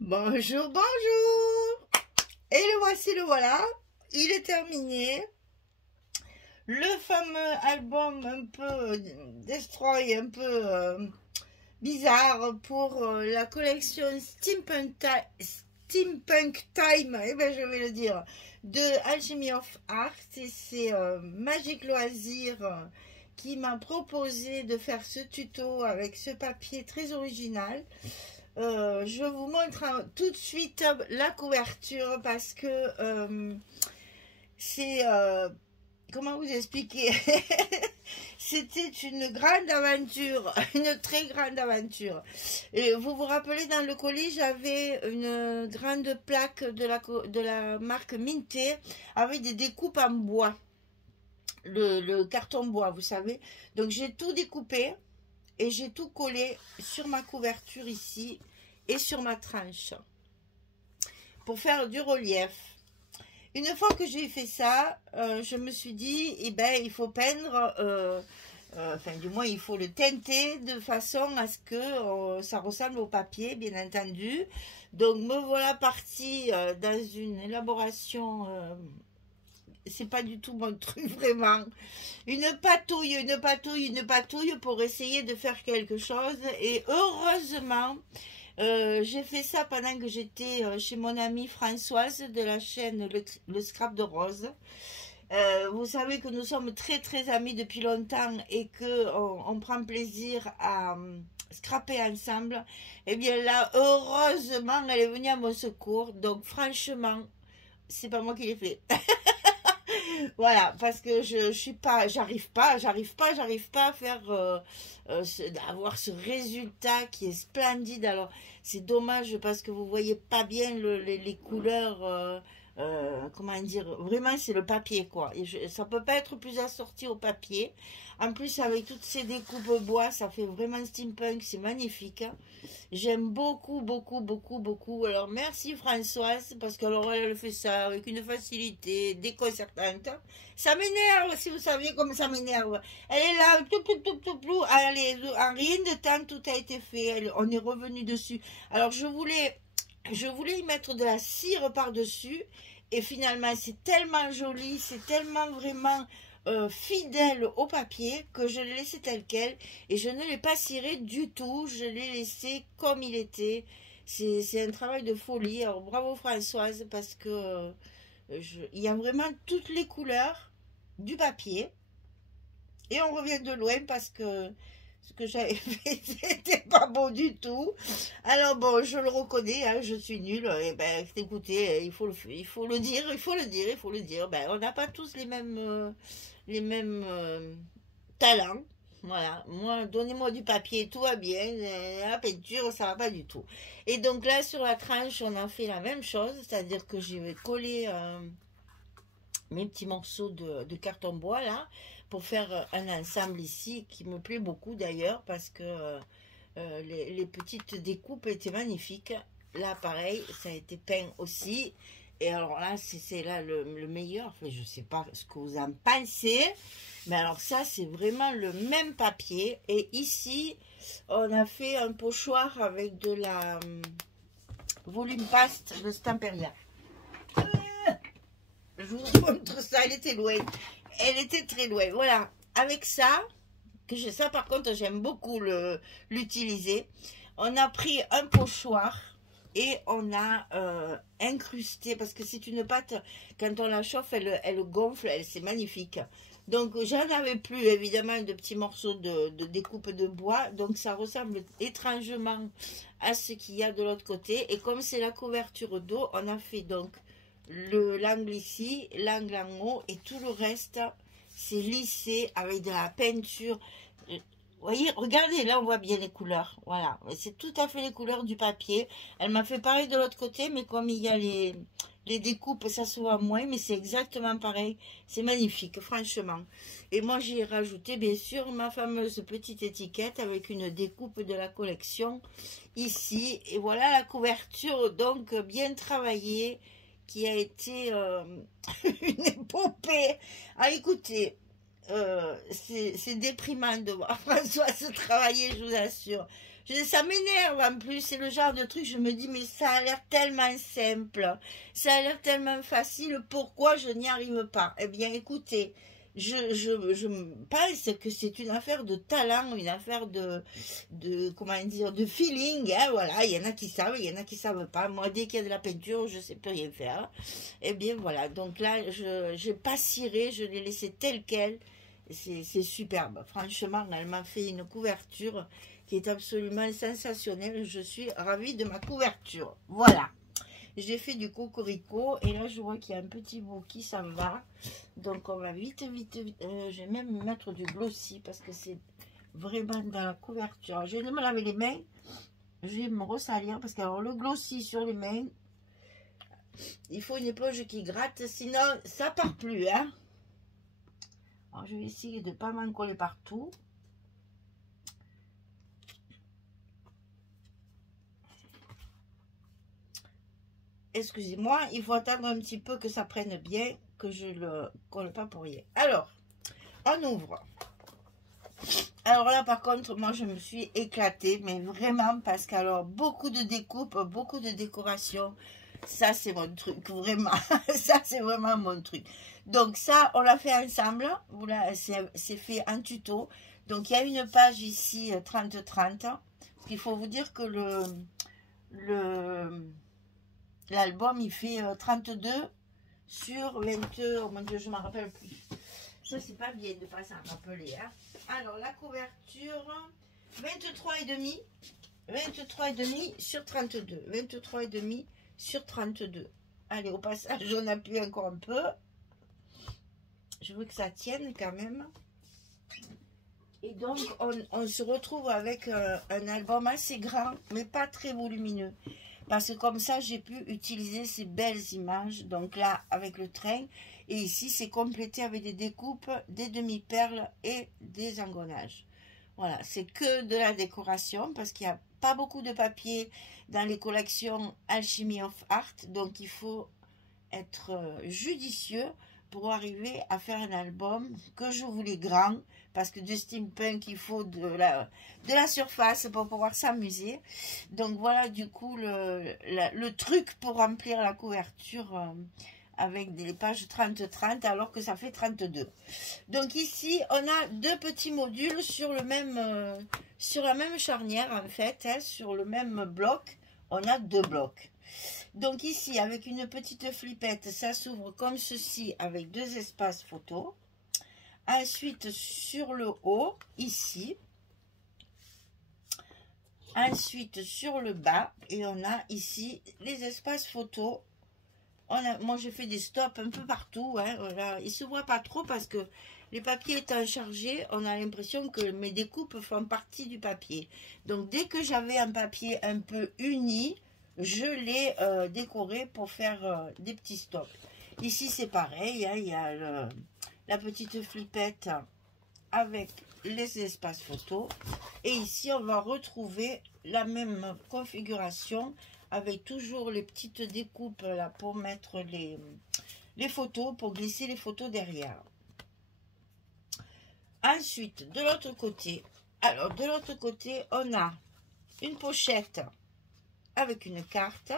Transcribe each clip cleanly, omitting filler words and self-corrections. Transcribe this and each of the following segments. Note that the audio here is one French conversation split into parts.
Bonjour, bonjour. Et le voici, le voilà. Il est terminé. Le fameux album un peu destroy, un peu bizarre pour la collection Steampunk Time, eh ben, je vais le dire, de Alchemy of Art. Et c'est Magic Loisir qui m'a proposé de faire ce tuto avec ce papier très original. Je vous montre tout de suite la couverture parce que c'est... comment vous expliquer. C'était une grande aventure, une très grande aventure. Et vous vous rappelez, dans le colis, j'avais une grande plaque de la marque Minté avec des découpes en bois. Le carton bois, vous savez. Donc j'ai tout découpé et j'ai tout collé sur ma couverture ici et sur ma tranche pour faire du relief. Une fois que j'ai fait ça, je me suis dit, eh ben, il faut peindre, enfin du moins il faut le teinter de façon à ce que ça ressemble au papier, bien entendu. Donc me voilà partie dans une élaboration, c'est pas du tout mon truc vraiment. Une patouille pour essayer de faire quelque chose. Et heureusement, j'ai fait ça pendant que j'étais chez mon amie Françoise de la chaîne le Scrap de Rose. Vous savez que nous sommes très très amis depuis longtemps et que on prend plaisir à scraper ensemble. Et bien là, heureusement, elle est venue à mon secours. Donc franchement, c'est pas moi qui l'ai fait. Voilà, parce que je suis pas, j'arrive pas à faire avoir ce résultat qui est splendide. Alors c'est dommage parce que vous voyez pas bien les couleurs. Comment dire, vraiment c'est le papier quoi. Et ça peut pas être plus assorti au papier. En plus avec toutes ces découpes bois, ça fait vraiment steampunk, c'est magnifique. J'aime beaucoup, beaucoup, beaucoup, beaucoup. Alors merci Françoise, parce qu'alors elle fait ça avec une facilité déconcertante. Ça m'énerve, si vous saviez comme ça m'énerve. Elle est là, tout, allez, en rien de temps, tout a été fait. On est revenu dessus. Alors je voulais y mettre de la cire par-dessus. Et finalement, c'est tellement joli, c'est tellement vraiment fidèle au papier que je l'ai laissé tel quel et je ne l'ai pas ciré du tout, je l'ai laissé comme il était. C'est un travail de folie. Alors bravo Françoise parce que il y a vraiment toutes les couleurs du papier et on revient de loin parce que ce que j'avais fait c'était pas bon du tout. Alors bon, je le reconnais, hein, je suis nulle. Et ben écoutez, il faut le dire, il faut le dire. Ben on n'a pas tous les mêmes talents. Voilà, moi, donnez-moi du papier, tout va bien. La peinture, ça va pas du tout. Et donc là, sur la tranche, on a fait la même chose, c'est-à-dire que j'ai collé mes petits morceaux de carton bois là pour faire un ensemble ici qui me plaît beaucoup d'ailleurs parce que les petites découpes étaient magnifiques. Là, pareil, ça a été peint aussi. Et alors là, c'est là le meilleur. Enfin, je ne sais pas ce que vous en pensez. Mais alors ça, c'est vraiment le même papier. Et ici, on a fait un pochoir avec de la volume paste de Stamperia. Je vous montre ça, elle était loin. Elle était très loin. Voilà, avec ça, ça par contre, j'aime beaucoup l'utiliser. On a pris un pochoir et on a incrusté, parce que c'est une pâte, quand on la chauffe, elle gonfle, c'est magnifique. Donc j'en avais plus évidemment de petits morceaux de découpe de bois, donc ça ressemble étrangement à ce qu'il y a de l'autre côté. Et comme c'est la couverture d'eau, on a fait donc l'angle ici, l'angle en haut, et tout le reste c'est lissé avec de la peinture. Vous voyez, regardez, là on voit bien les couleurs. Voilà, c'est tout à fait les couleurs du papier. Elle m'a fait pareil de l'autre côté, mais comme il y a les découpes, ça se voit moins, mais c'est exactement pareil. C'est magnifique, franchement. Et moi, j'ai rajouté, bien sûr, ma fameuse petite étiquette avec une découpe de la collection ici. Et voilà la couverture, donc, bien travaillée, qui a été une épopée. Ah, écoutez, c'est déprimant de voir Françoise travailler, je vous assure. Ça m'énerve en plus, c'est le genre de truc, je me dis, mais ça a l'air tellement simple, ça a l'air tellement facile, pourquoi je n'y arrive pas? Eh bien, écoutez, je pense que c'est une affaire de talent, une affaire comment dire, de feeling, hein, voilà, il y en a qui savent, il y en a qui savent pas. Moi, dès qu'il y a de la peinture, je sais plus rien faire. Eh bien, voilà, donc là, je n'ai pas ciré, je l'ai laissé tel quel. C'est superbe. Franchement, elle m'a fait une couverture qui est absolument sensationnelle. Je suis ravie de ma couverture. Voilà. J'ai fait du cocorico et là je vois qu'il y a un petit bout qui s'en va. Donc on va vite, vite, vite. Je vais même mettre du glossy parce que c'est vraiment dans la couverture. Je vais me laver les mains. Je vais me ressalir parce que alors, le glossy sur les mains, il faut une éponge qui gratte, sinon ça part plus. Hein. Alors je vais essayer de ne pas m'en coller partout. Excusez-moi, il faut attendre un petit peu que ça prenne bien, que je le colle pas pour rien. Alors, on ouvre. Alors là, par contre, moi, je me suis éclatée, mais vraiment, parce qu'alors, beaucoup de découpes, beaucoup de décoration, ça, c'est mon truc, vraiment. Ça, c'est vraiment mon truc. Donc, ça, on l'a fait ensemble. Voilà, c'est fait en tuto. Donc, il y a une page ici, 30-30. Il faut vous dire que l'album, il fait 32 sur 22. Oh mon Dieu, je ne m'en rappelle plus. Ça, c'est pas bien de ne pas s'en rappeler. Hein. Alors, la couverture, 23,5. 23,5 sur 32. 23,5 sur 32. Allez, au passage, j'en appuie encore un peu. Je veux que ça tienne quand même. Et donc, on se retrouve avec un album assez grand, mais pas très volumineux. Parce que comme ça, j'ai pu utiliser ces belles images. Donc là, avec le train. Et ici, c'est complété avec des découpes, des demi-perles et des engrenages. Voilà, c'est que de la décoration parce qu'il n'y a pas beaucoup de papier dans les collections Alchemy of Art. Donc, il faut être judicieux pour arriver à faire un album que je voulais grand. Parce que du steampunk, il faut de la surface pour pouvoir s'amuser. Donc voilà du coup le truc pour remplir la couverture avec des pages 30-30 alors que ça fait 32. Donc ici, on a deux petits modules sur la même charnière en fait, hein, sur le même bloc. On a deux blocs. Donc ici, avec une petite flippette, ça s'ouvre comme ceci avec deux espaces photo. Ensuite, sur le haut, ici. Ensuite, sur le bas. Et on a ici les espaces photos. Moi, j'ai fait des stops un peu partout. Hein, voilà. Il ne se voit pas trop parce que les papiers étant chargés, on a l'impression que mes découpes font partie du papier. Donc, dès que j'avais un papier un peu uni, je l'ai décoré pour faire des petits stops. Ici, c'est pareil. Hein, il y a la petite flippette avec les espaces photos. Et ici, on va retrouver la même configuration avec toujours les petites découpes là pour mettre les photos, pour glisser les photos derrière. Ensuite, de l'autre côté, alors de l'autre côté, on a une pochette avec une carte,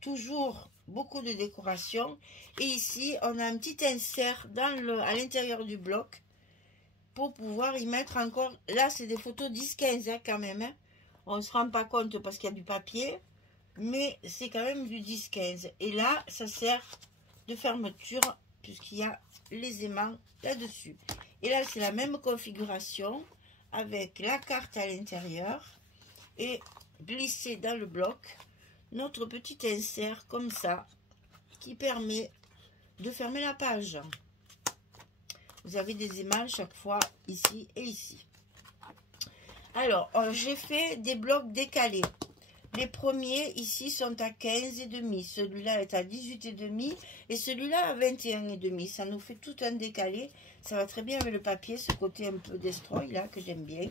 toujours beaucoup de décoration. Et ici, on a un petit insert à l'intérieur du bloc pour pouvoir y mettre encore. Là, c'est des photos 10-15 hein, quand même. Hein. On ne se rend pas compte parce qu'il y a du papier, mais c'est quand même du 10-15. Et là, ça sert de fermeture puisqu'il y a les aimants là-dessus. Et là, c'est la même configuration avec la carte à l'intérieur et glisser dans le bloc notre petit insert comme ça qui permet de fermer la page. Vous avez des aimants chaque fois ici et ici. Alors, j'ai fait des blocs décalés. Les premiers ici sont à 15,5. Celui-là est à 18,5 et celui-là à 21,5. Ça nous fait tout un décalé. Ça va très bien avec le papier, ce côté un peu destroy là que j'aime bien.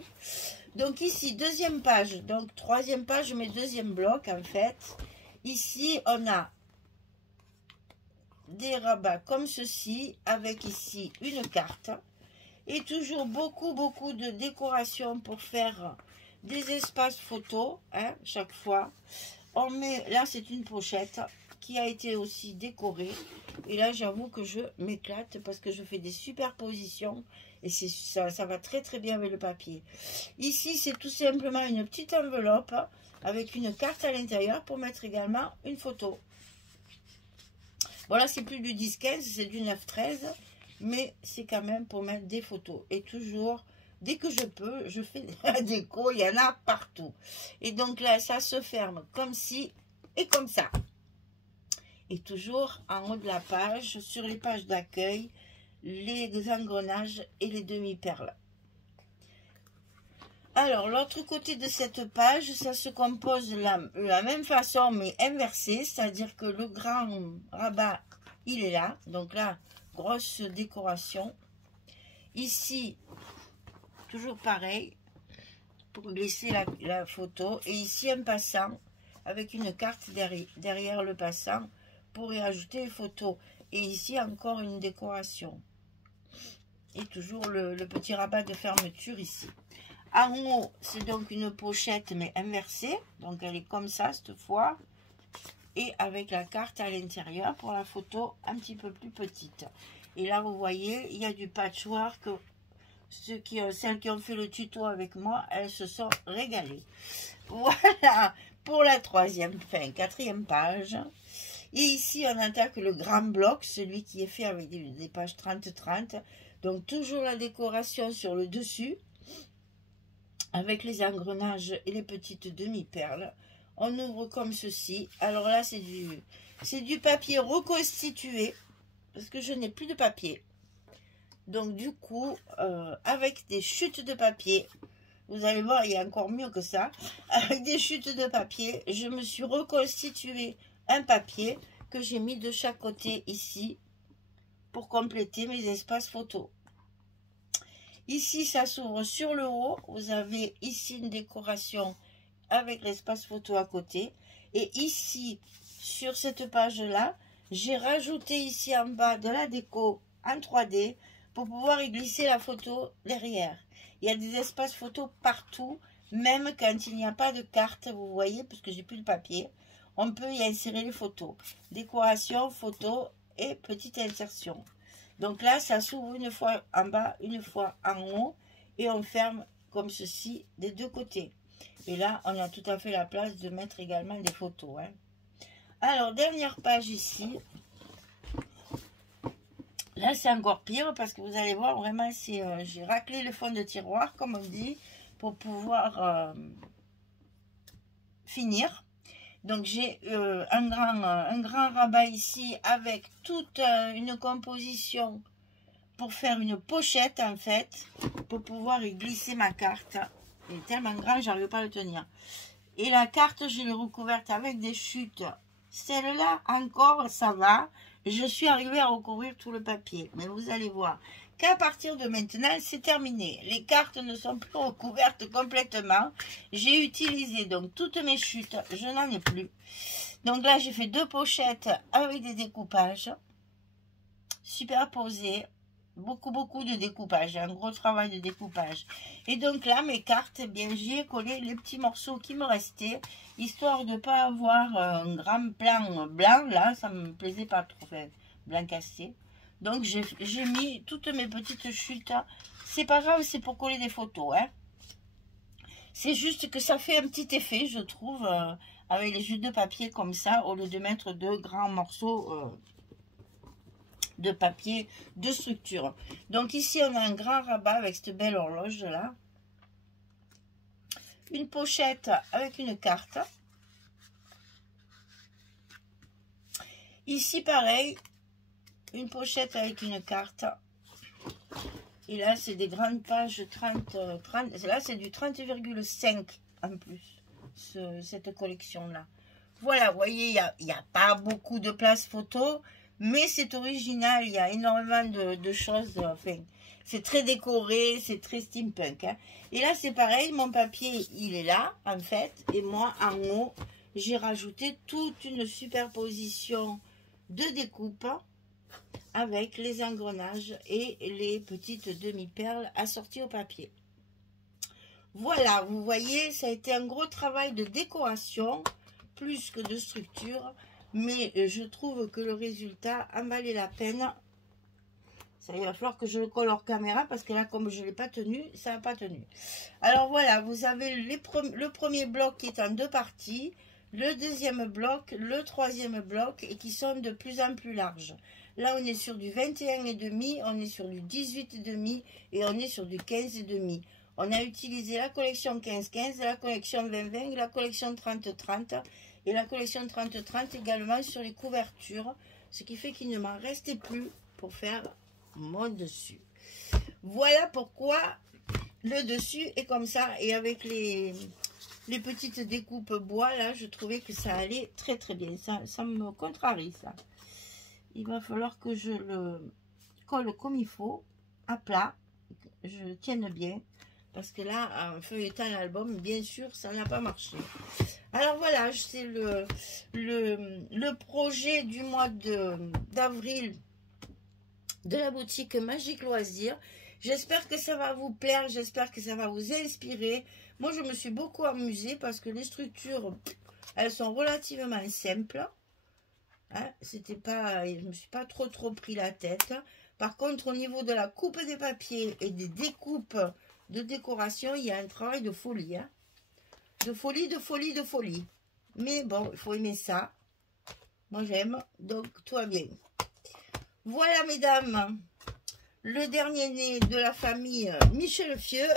Donc ici, deuxième page. Donc troisième page, mais deuxième bloc en fait. Ici, on a des rabats comme ceci, avec ici une carte. Et toujours beaucoup de décoration pour faire des espaces photos, hein, chaque fois. On met, là c'est une pochette qui a été aussi décorée. Et là j'avoue que je m'éclate parce que je fais des superpositions. Et ça va très très bien avec le papier. Ici c'est tout simplement une petite enveloppe avec une carte à l'intérieur pour mettre également une photo. Voilà, c'est plus du 10-15, c'est du 9-13. Mais c'est quand même pour mettre des photos. Et toujours, dès que je peux, je fais la déco. Il y en a partout. Et donc là, ça se ferme comme ci et comme ça. Et toujours en haut de la page, sur les pages d'accueil, les engrenages et les demi-perles. Alors, l'autre côté de cette page, ça se compose de la même façon, mais inversée. C'est-à-dire que le grand rabat, il est là. Donc là, grosse décoration. Ici, toujours pareil, pour glisser la photo. Et ici, un passant avec une carte derrière le passant pour y ajouter les photos. Et ici, encore une décoration. Et toujours le petit rabat de fermeture ici. En haut, c'est donc une pochette, mais inversée. Donc, elle est comme ça, cette fois. Et avec la carte à l'intérieur pour la photo un petit peu plus petite. Et là, vous voyez, il y a du patchwork. Celles qui ont fait le tuto avec moi, elles se sont régalées. Voilà, pour la quatrième page. Et ici, on attaque le grand bloc, celui qui est fait avec des pages 30-30. Donc, toujours la décoration sur le dessus, avec les engrenages et les petites demi-perles. On ouvre comme ceci. Alors là, c'est du papier reconstitué, parce que je n'ai plus de papier. Donc, du coup, avec des chutes de papier, vous allez voir, il y a encore mieux que ça. Avec des chutes de papier, je me suis reconstitué un papier que j'ai mis de chaque côté ici pour compléter mes espaces photos. Ici, ça s'ouvre sur le haut. Vous avez ici une décoration avec l'espace photo à côté. Et ici, sur cette page-là, j'ai rajouté ici en bas de la déco en 3D pour pouvoir y glisser la photo derrière. Il y a des espaces photos partout, même quand il n'y a pas de carte, vous voyez, puisque j'ai plus de papier. On peut y insérer les photos. Décoration, photo et petite insertion. Donc là, ça s'ouvre une fois en bas, une fois en haut. Et on ferme comme ceci des deux côtés. Et là, on a tout à fait la place de mettre également des photos. Hein. Alors, dernière page ici. Là, c'est encore pire parce que vous allez voir, vraiment, j'ai raclé le fond de tiroir, comme on dit, pour pouvoir finir. Donc, j'ai un grand rabat ici avec toute une composition pour faire une pochette, en fait, pour pouvoir y glisser ma carte. Il est tellement grand, j'arrive pas à le tenir. Et la carte, je l'ai recouverte avec des chutes. Celle-là, encore, ça va. Je suis arrivée à recouvrir tout le papier. Mais vous allez voir qu'à partir de maintenant, c'est terminé. Les cartes ne sont plus recouvertes complètement. J'ai utilisé donc toutes mes chutes. Je n'en ai plus. Donc là, j'ai fait deux pochettes avec des découpages superposés. Beaucoup de découpage, un gros travail de découpage. Et donc là, mes cartes, eh bien, j'y ai collé les petits morceaux qui me restaient, histoire de ne pas avoir un grand plan blanc, là, ça me plaisait pas trop, enfin, blanc cassé. Donc, j'ai mis toutes mes petites chutes. C'est pas grave, c'est pour coller des photos, hein. C'est juste que ça fait un petit effet, je trouve, avec les jus de papier comme ça, au lieu de mettre deux grands morceaux de papier de structure. Donc ici on a un grand rabat avec cette belle horloge là, une pochette avec une carte, ici pareil, une pochette avec une carte, et là c'est des grandes pages 30, là c'est du 30,5 en plus, cette collection là. Voilà, vous voyez, il n'y a pas beaucoup de place photo, mais c'est original, il y a énormément de choses, enfin, c'est très décoré, c'est très steampunk. Hein. Et là, c'est pareil, mon papier, il est là, en fait, et moi, en haut, j'ai rajouté toute une superposition de découpe avec les engrenages et les petites demi-perles assorties au papier. Voilà, vous voyez, ça a été un gros travail de décoration, plus que de structure, mais je trouve que le résultat en valait la peine. Ça, il va falloir que je le colle hors caméra, parce que là, comme je ne l'ai pas tenu, ça n'a pas tenu. Alors voilà, vous avez le premier bloc qui est en deux parties, le deuxième bloc, le troisième bloc, et qui sont de plus en plus larges. Là, on est sur du 21,5, on est sur du 18,5 et on est sur du 15,5. On a utilisé la collection 15-15, la collection 20-20, la collection 30-30 et la collection 30-30 également sur les couvertures. Ce qui fait qu'il ne m'en restait plus pour faire mon dessus. Voilà pourquoi le dessus est comme ça. Et avec les petites découpes bois, là, je trouvais que ça allait très très bien. Ça me contrarie, ça. Il va falloir que je le colle comme il faut, à plat. Je tienne bien. Parce que là, en feuilletant l'album, bien sûr, ça n'a pas marché. Alors voilà, c'est le projet du mois d'avril de la boutique Magique Loisirs. J'espère que ça va vous plaire, j'espère que ça va vous inspirer. Moi, je me suis beaucoup amusée parce que les structures, elles sont relativement simples. Hein, c'était pas, je me suis pas trop pris la tête. Par contre, au niveau de la coupe des papiers et des découpes de décoration, il y a un travail de folie, hein. De folie, de folie, de folie. Mais bon, il faut aimer ça. Moi, j'aime, donc tout va bien. Voilà, mesdames, le dernier né de la famille Michel Fieux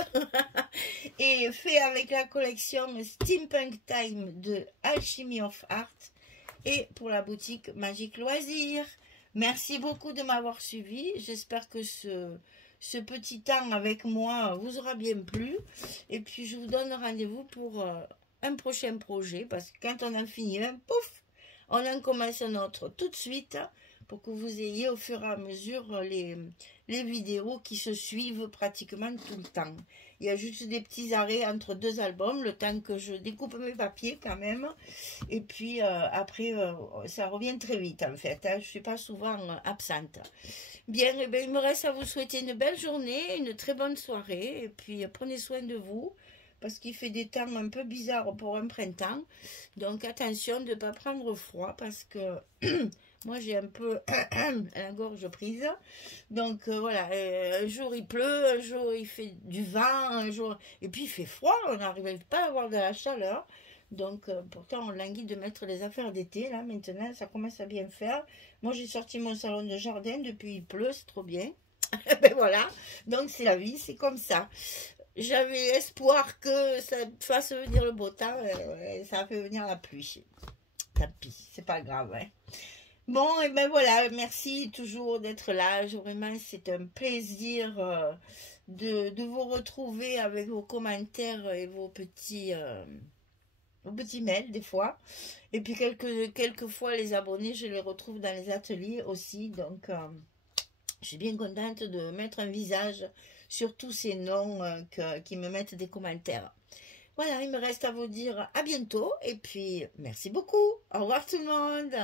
est fait avec la collection Steampunk Time de Alchemy of Art et pour la boutique Magique Loisirs. Merci beaucoup de m'avoir suivi. J'espère que ce petit temps avec moi vous aura bien plu. Et puis, je vous donne rendez-vous pour un prochain projet. Parce que quand on en finit un, pouf, on en commence un autre tout de suite. Pour que vous ayez au fur et à mesure les vidéos qui se suivent pratiquement tout le temps. Il y a juste des petits arrêts entre deux albums, le temps que je découpe mes papiers quand même. Et puis après, ça revient très vite en fait. Hein. Je ne suis pas souvent absente. Bien, eh bien, il me reste à vous souhaiter une belle journée, une très bonne soirée. Et puis prenez soin de vous. Parce qu'il fait des temps un peu bizarres pour un printemps. Donc attention de ne pas prendre froid parce que... Moi, j'ai un peu la gorge prise. Donc, voilà, un jour il pleut, un jour il fait du vent, un jour... Et puis, il fait froid, on n'arrive pas à avoir de la chaleur. Donc, pourtant, on languit de mettre les affaires d'été. Là, maintenant, ça commence à bien faire. Moi, j'ai sorti mon salon de jardin. Depuis, il pleut, c'est trop bien. Ben voilà, donc c'est la vie, c'est comme ça. J'avais espoir que ça fasse venir le beau temps. Ça a fait venir la pluie. Tant pis, c'est pas grave, hein. Bon, et ben voilà, merci toujours d'être là. Vraiment, c'est un plaisir de vous retrouver avec vos commentaires et vos petits mails des fois. Et puis quelques fois, les abonnés, je les retrouve dans les ateliers aussi. Donc, je suis bien contente de mettre un visage sur tous ces noms qui me mettent des commentaires. Voilà, il me reste à vous dire à bientôt. Et puis, merci beaucoup. Au revoir tout le monde.